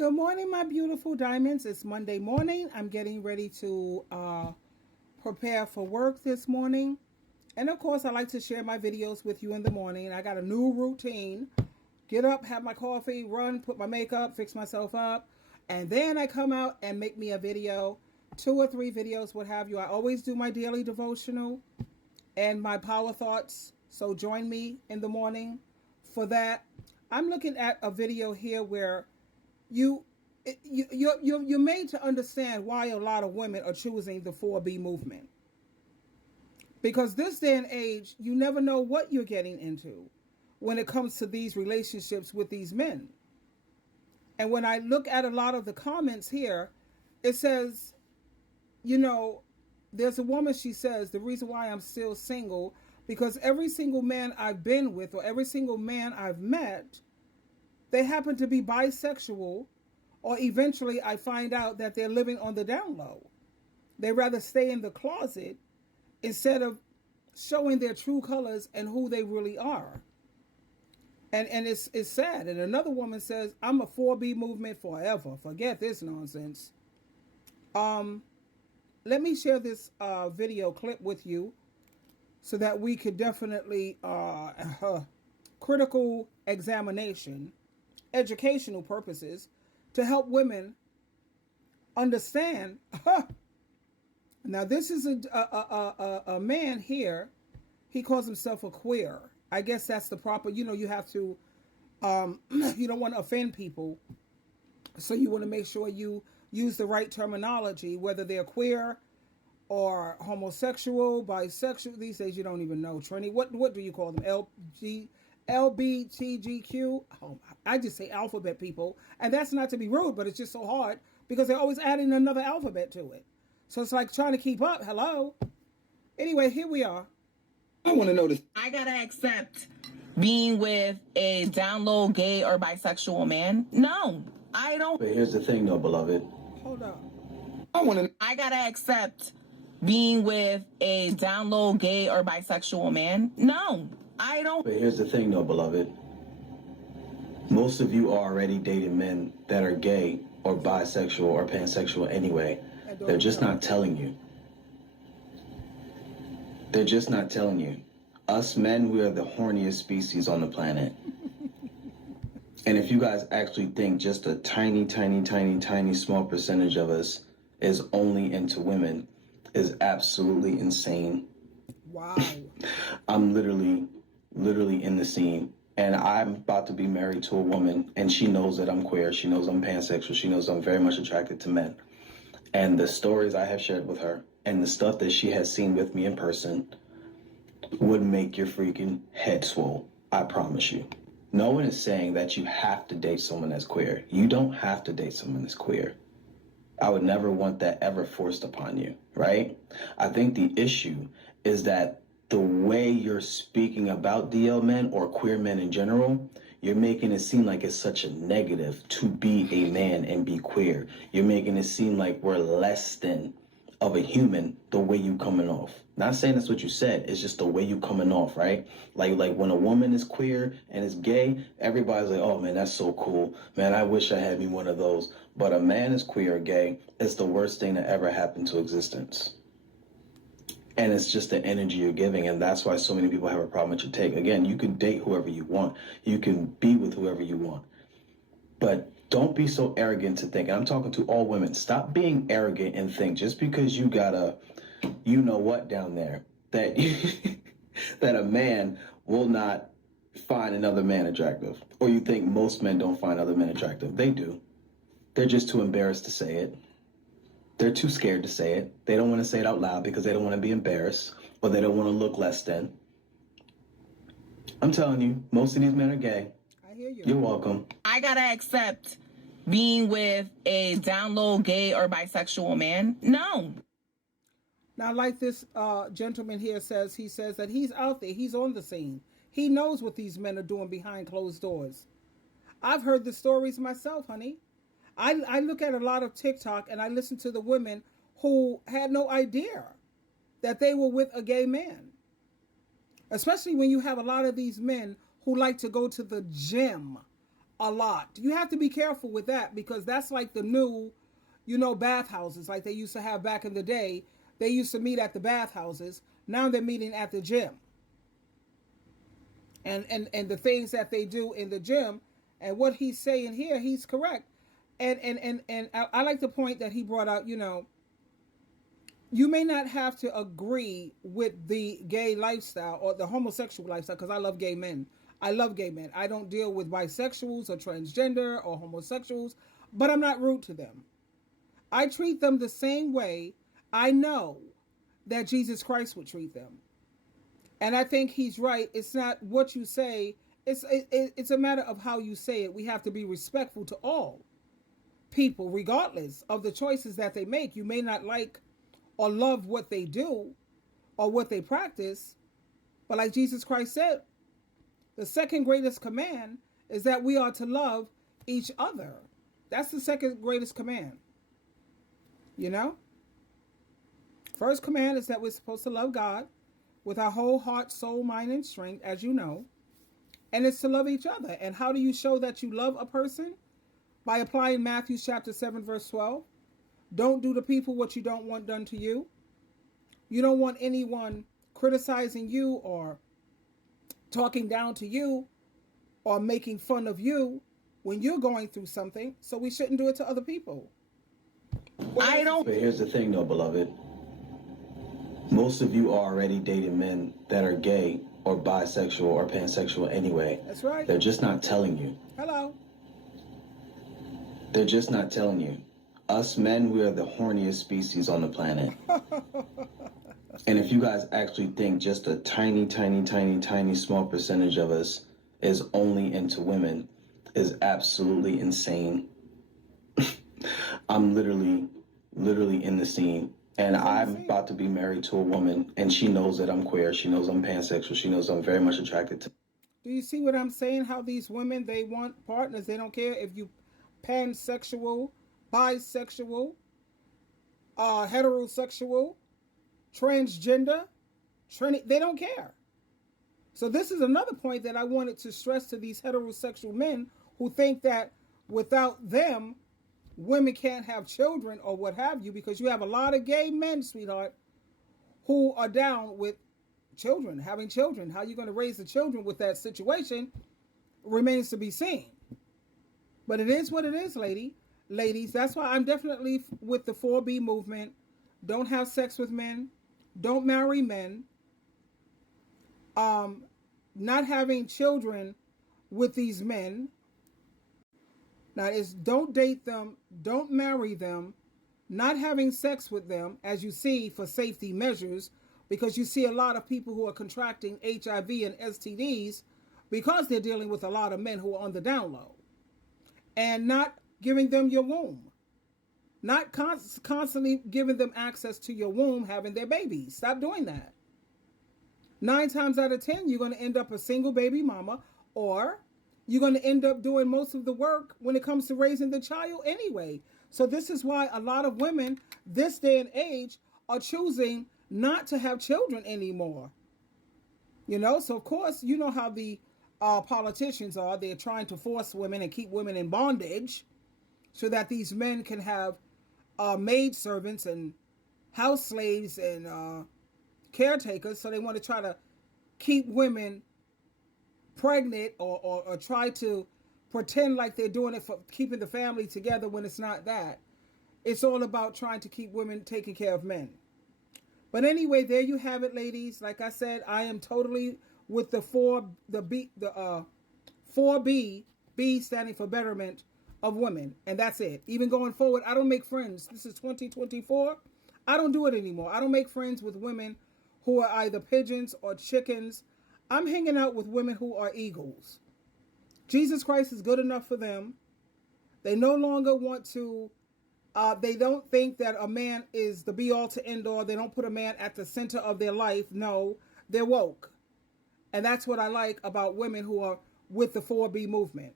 Good morning, my beautiful diamonds. It's Monday morning. I'm getting ready to prepare for work this morning. And of course, I like to share my videos with you in the morning. I got a new routine. Get up, have my coffee, run, put my makeup, fix myself up. And then I come out and make me a video, 2 or 3 videos, what have you. I always do my daily devotional and my power thoughts. So join me in the morning for that. I'm looking at a video here where you you're made to understand why a lot of women are choosing the 4B movement, because this day and age you never know what you're getting into when it comes to these relationships with these men. And when I look at a lot of the comments here, it says, you know, there's a woman, she says, the reason why I'm still single, because every single man I've been with or every single man I've met, they happen to be bisexual, or eventually I find out that they're living on the down low. They rather stay in the closet instead of showing their true colors and who they really are. And it's sad. And another woman says, I'm a 4B movement forever. Forget this nonsense. Let me share this video clip with you so that we could definitely critical examination, educational purposes, to help women understand. Now, this is a man here. He calls himself a queer. I guess that's the proper, you have to, you don't want to offend people. So you want to make sure you use the right terminology, whether they're queer or homosexual, bisexual. These days you don't even know. Trini, what do you call them? LBTGQ. Oh, I just say alphabet people. And that's not to be rude, but it's just so hard because they're always adding another alphabet to it. So it's like trying to keep up. Hello. Anyway, here we are. I want to know this. I gotta accept being with a down low gay or bisexual man. No, I don't. But here's the thing, though, beloved. Hold up. I gotta accept being with a down low gay or bisexual man. No, I don't. But here's the thing, though, beloved. Most of you are already dating men that are gay or bisexual or pansexual anyway. They're just not telling you. They're just not telling you. Us men, we are the horniest species on the planet. And if you guys actually think just a tiny small percentage of us is only into women, is absolutely insane. Wow. I'm literally in the scene, and I'm about to be married to a woman, and she knows that I'm queer. She knows I'm pansexual. She knows I'm very much attracted to men. And the stories I have shared with her and the stuff that she has seen with me in person would make your freaking head swole. I promise you. No one is saying that you have to date someone that's queer. You don't have to date someone that's queer. I would never want that ever forced upon you, right? I think the issue is that the way you're speaking about DL men or queer men in general, you're making it seem like it's such a negative to be a man and be queer. You're making it seem like we're less than of a human the way you coming off. Not saying that's what you said, it's just the way you coming off, right? Like when a woman is queer and is gay, everybody's like, oh man, that's so cool. Man, I wish I had me one of those. But a man is queer or gay, it's the worst thing that ever happened to existence. And it's just the energy you're giving, and that's why so many people have a problem with your take. Again, you can date whoever you want. You can be with whoever you want. But don't be so arrogant to think, and I'm talking to all women, stop being arrogant and think just because you got a you know what down there, that that a man will not find another man attractive. Or you think most men don't find other men attractive. They do. They're just too embarrassed to say it. They're too scared to say it. They don't want to say it out loud because they don't want to be embarrassed, or they don't want to look less than. I'm telling you, most of these men are gay. I hear you. You're welcome. I gotta accept being with a down low gay or bisexual man. No. Now, like this gentleman here says, he says that he's out there. He's on the scene. He knows what these men are doing behind closed doors. I've heard the stories myself, honey. I look at a lot of TikTok and I listen to the women who had no idea that they were with a gay man. Especially when you have a lot of these men who like to go to the gym a lot. You have to be careful with that because that's like the new, bathhouses like they used to have back in the day. They used to meet at the bathhouses. Now they're meeting at the gym. And the things that they do in the gym and what he's saying here, he's correct. And I like the point that he brought out, you may not have to agree with the gay lifestyle or the homosexual lifestyle because I love gay men. I love gay men. I don't deal with bisexuals or transgender or homosexuals, but I'm not rude to them. I treat them the same way I know that Jesus Christ would treat them. And I think he's right. It's not what you say. It's a matter of how you say it. We have to be respectful to all people, regardless of the choices that they make. You may not like or love what they do or what they practice. But like Jesus Christ said, the second greatest command is that we are to love each other. That's the second greatest command. First command is that we're supposed to love God with our whole heart, soul, mind, and strength, as you know. And it's to love each other. And how do you show that you love a person? By applying Matthew chapter 7, verse 12. Don't do to people what you don't want done to you. You don't want anyone criticizing you or talking down to you or making fun of you when you're going through something. So we shouldn't do it to other people. But here's the thing, though, beloved. Most of you are already dating men that are gay or bisexual or pansexual anyway. That's right. They're just not telling you. Hello. They're just not telling you. Us men, we are the horniest species on the planet. And if you guys actually think just a tiny small percentage of us is only into women is absolutely insane. I'm literally in the scene. And I'm about to be married to a woman, and she knows that I'm queer. She knows I'm pansexual. She knows I'm very much attracted to. Do you see what I'm saying? How these women, they want partners. They don't care if you pansexual, bisexual, heterosexual, transgender, they don't care. So this is another point that I wanted to stress to these heterosexual men who think that without them, women can't have children or what have you, because you have a lot of gay men, sweetheart, who are down with children, having children. How you going to raise the children with that situation remains to be seen. But it is what it is, ladies. That's why I'm definitely with the 4B movement. Don't have sex with men. Don't marry men. Not having children with these men. Now, it's don't date them, don't marry them, not having sex with them, as you see, for safety measures, because you see a lot of people who are contracting HIV and STDs because they're dealing with a lot of men who are on the down low. And not giving them your womb. Not constantly giving them access to your womb, having their babies. Stop doing that. 9 times out of 10, you're going to end up a single baby mama, or you're going to end up doing most of the work when it comes to raising the child anyway. So this is why a lot of women this day and age are choosing not to have children anymore. So of course, you know how the politicians are. They're trying to force women and keep women in bondage so that these men can have maid servants and house slaves and caretakers. So they want to try to keep women pregnant or try to pretend like they're doing it for keeping the family together when it's not that. It's all about trying to keep women taking care of men. But anyway, there you have it, ladies. Like I said, I am totally with the 4B, B standing for betterment of women. And that's it. Even going forward, I don't make friends. This is 2024. I don't do it anymore. I don't make friends with women who are either pigeons or chickens. I'm hanging out with women who are eagles. Jesus Christ is good enough for them. They no longer want to, they don't think that a man is the be all to end all. They don't put a man at the center of their life. No, they're woke. And that's what I like about women who are with the 4B movement.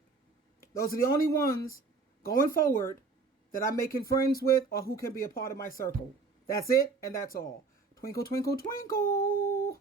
Those are the only ones going forward that I'm making friends with or who can be a part of my circle. That's it, and that's all. Twinkle, twinkle, twinkle.